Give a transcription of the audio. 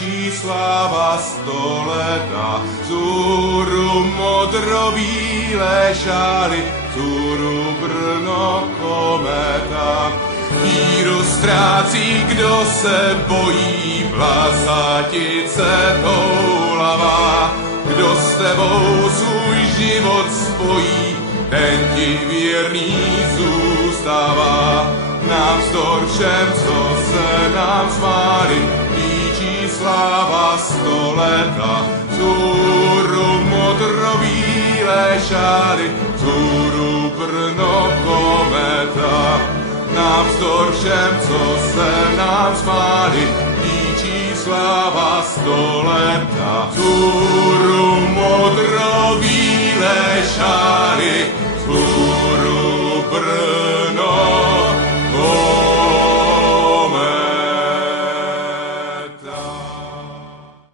líčí sláva 100 leta. Vzhůru modrobílé šály, vzhůru Brno kometa. Víru ztrácí, kdo se bojí, vlasatice toulavá. Kdo s tebou svůj život spojí, ten ti věrný zůstává. Navzdor všem, co se nám smáli, líčí sláva 100 leta. Vzhůru modrobílé šály, vzhůru Brno kometa. Navzdor všem, co se nám smáli, líčí sláva 100 leta. Vzhůru modrobílé šály,